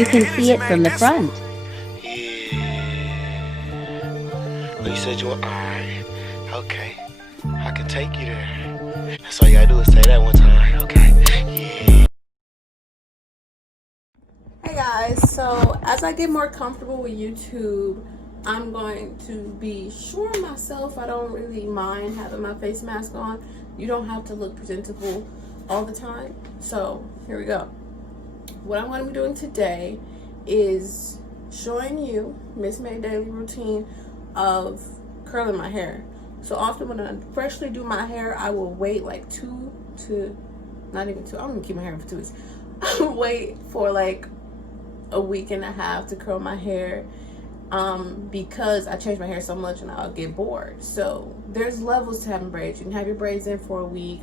You can see it from the front. Yeah. Oh, you said you were alright. Okay. I can take you there. That's all you gotta do is say that one time. Okay. Yeah. Hey guys, so as I get more comfortable with YouTube, I'm going to be sure myself I don't really mind having my face mask on. You don't have to look presentable all the time. So here we go. What I'm going to be doing today is showing you Miss May daily routine of curling my hair. So often when I freshly do my hair, I will wait like not even 2, I'm going to keep my hair for 2 weeks. I'll wait for like a week and a half to curl my hair because I change my hair so much and I'll get bored. So there's levels to having braids. You can have your braids in for a week,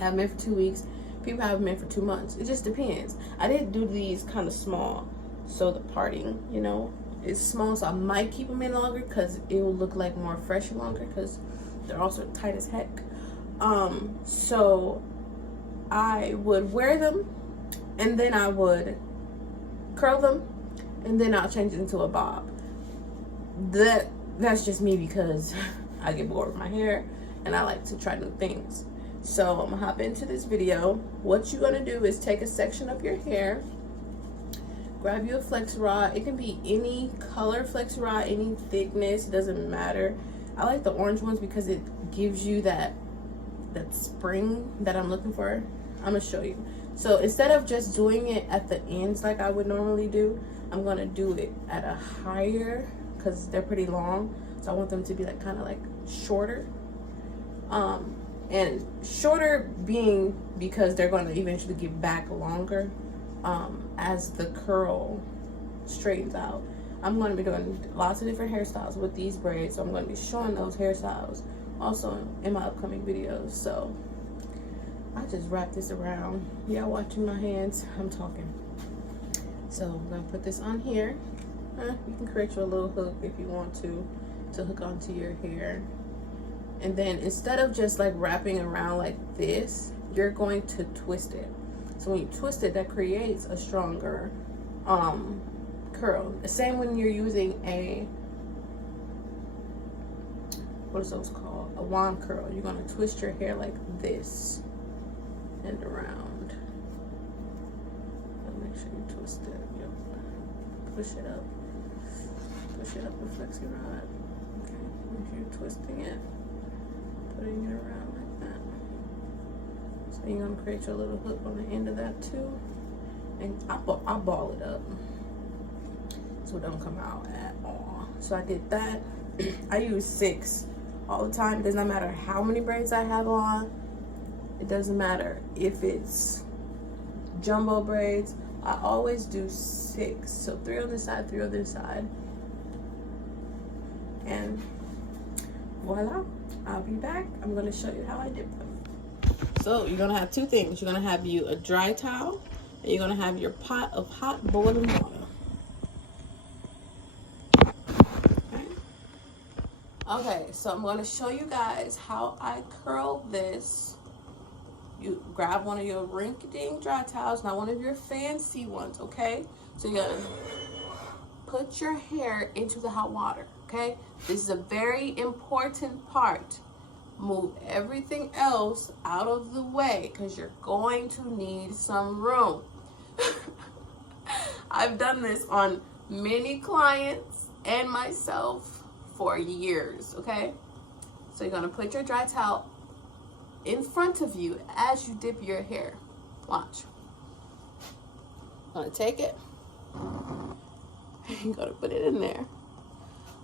have them in for 2 weeks. People have them in for 2 months. It just depends. I didn't do these kind of small, so the parting, you know, is small, so I might keep them in longer because it will look like more fresh and longer because they're also tight as heck. So I would wear them and then I would curl them and then I'll change it into a bob. That's just me because I get bored with my hair and I like to try new things. So I'm gonna hop into this video. What you're gonna do is take a section of your hair, grab you a flexirod. It can be any color flexirod, any thickness, it doesn't matter. I like the orange ones because it gives you that spring that I'm looking for. I'm gonna show you. So instead of just doing it at the ends like I would normally do, I'm gonna do it at a higher, because they're pretty long, so I want them to be like kind of like shorter. And shorter being because they're going to eventually get back longer as the curl straightens out. I'm going to be doing lots of different hairstyles with these braids, so I'm going to be showing those hairstyles also in my upcoming videos. So I just wrap this around. Y'all watching my hands, I'm talking. So I'm going to put this on here. You can create your little hook if you want to hook onto your hair. And then instead of just like wrapping around like this, you're going to twist it. So when you twist it, that creates a stronger curl. The same when you're using a, what is those called? A wand curl. You're gonna twist your hair like this and around. And make sure you twist it. Yep. Push it up. Push it up with flexirod. Okay. Make sure you're twisting it. Putting it around like that. So you're gonna create your little hook on the end of that too. And I ball it up so it don't come out at all. So I did that. I use 6 all the time. It does not matter how many braids I have on. It doesn't matter if it's jumbo braids. I always do 6. So 3 on this side, 3 on this side. And voila. I'll be back. I'm going to show you how I did them. So you're going to have 2 things. You're going to have you a dry towel and you're going to have your pot of hot boiling water. Okay, so I'm going to show you guys how I curl this. You grab one of your rinky-dink dry towels, not one of your fancy ones, okay? So you're going to put your hair into the hot water, okay? This is a very important part. Move everything else out of the way because you're going to need some room. I've done this on many clients and myself for years, okay? So you're gonna put your dry towel in front of you as you dip your hair. Watch. I'm gonna take it. You're gonna put it in there.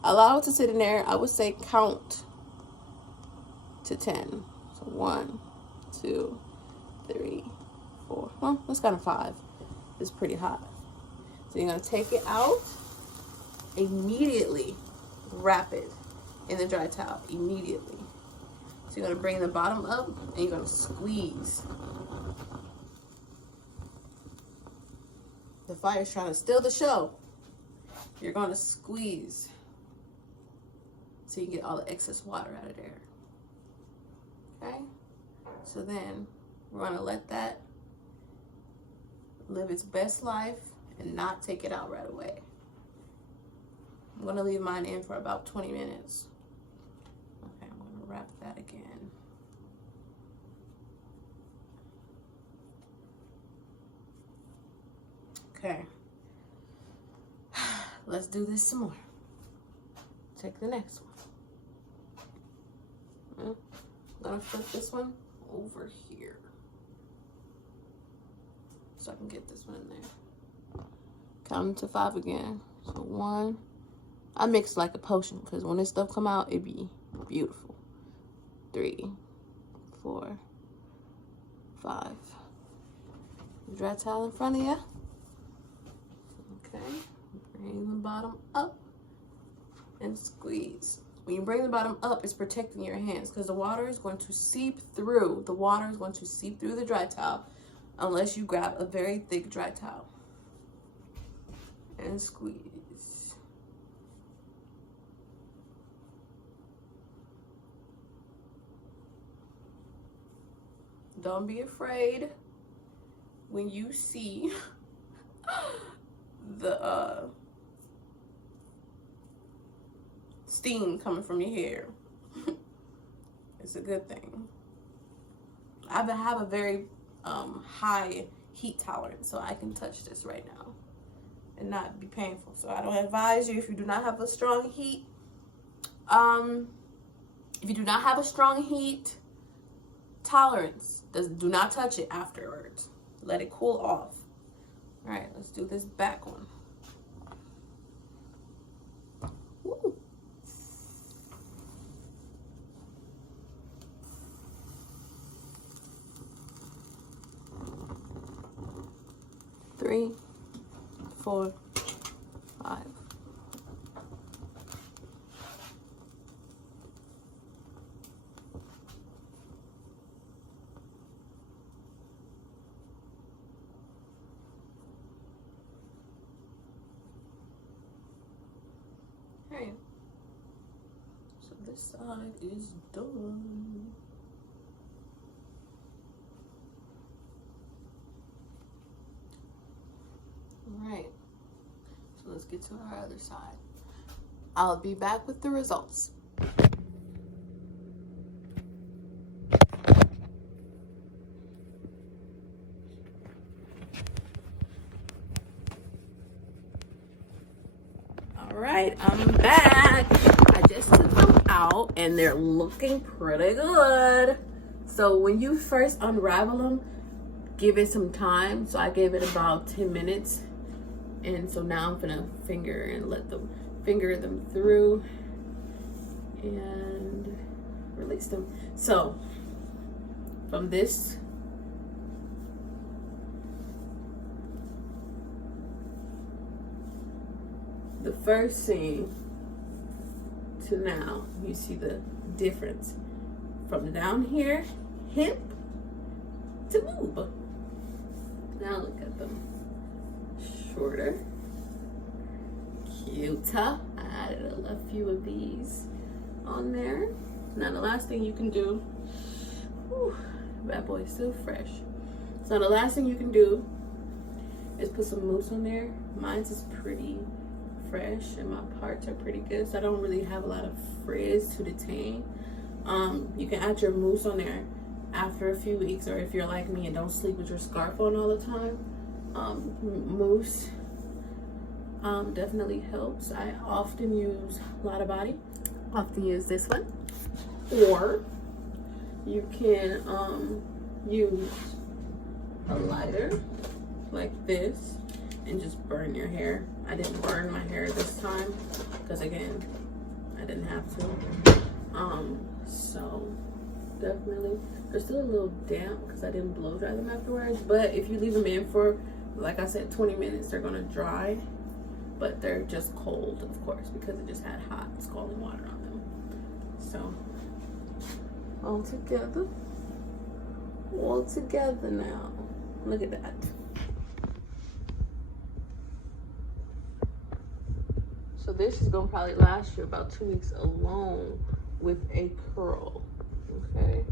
Allow it to sit in there. I would say count to 10. So 1, 2, 3, 4. Well, let's count to 5. It's pretty hot. So you're gonna take it out. Immediately wrap it in the dry towel. Immediately. So you're gonna bring the bottom up and you're gonna squeeze. The fire's trying to steal the show. You're gonna squeeze so you get all the excess water out of there. Okay? So then we're gonna let that live its best life and not take it out right away. I'm gonna leave mine in for about 20 minutes. Okay, I'm gonna wrap that again. Okay, let's do this some more. Take the next one. I'm gonna flip this one over here so I can get this one in there. Count to 5 again. So 1. I mix like a potion because when this stuff come out, it be beautiful. 3, 4, 5. Dry towel in front of you. Okay. Bring the bottom up and squeeze. When you bring the bottom up, it's protecting your hands because the water is going to seep through. The water is going to seep through the dry towel unless you grab a very thick dry towel. And squeeze. Don't be afraid when you see the steam coming from your hair. It's a good thing. I have a very high heat tolerance, so I can touch this right now and not be painful. So I don't advise you if you do not have a strong heat. If you do not have a strong heat tolerance, do not touch it afterwards. Let it cool off. All right, let's do this back one. Woo. Three, 4, 5. Okay, so this side is done. All right, so let's get to our other side. I'll be back with the results. All right, I'm back. I just took them out and they're looking pretty good. So when you first unravel them, give it some time. So I gave it about 10 minutes. And so now I'm gonna finger them through and release them. So from this, the first scene to now, you see the difference from down here, hip to boob. Now look at them. Shorter, cuter. I added a few of these on there. Now the last thing you can do, whew, bad boy, still fresh. So the last thing you can do is put some mousse on there. Mine's is pretty fresh and my parts are pretty good, so I don't really have a lot of frizz to detain. You can add your mousse on there after a few weeks, or if you're like me and don't sleep with your scarf on all the time. Mousse definitely helps. I often use Lotta Body. Often use this one, or you can use a lighter like this and just burn your hair. I didn't burn my hair this time because again, I didn't have to. So definitely, they're still a little damp because I didn't blow dry them afterwards. But if you leave them in for, like I said, 20 minutes, they're gonna dry. But they're just cold, of course, because it just had hot scalding water on them. So all together now. Look at that. So this is gonna probably last you about 2 weeks alone with a curl, okay?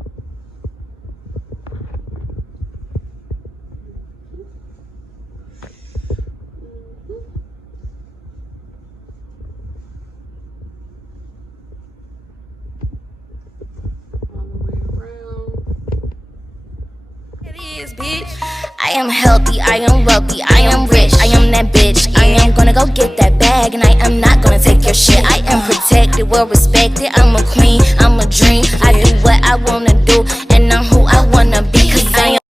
is, bitch. I am healthy, I am wealthy, I am rich, I am that bitch. I am gonna go get that bag, and I am not gonna take your shit. I am protected, well respected, I'm a queen, I'm a dream. I do what I wanna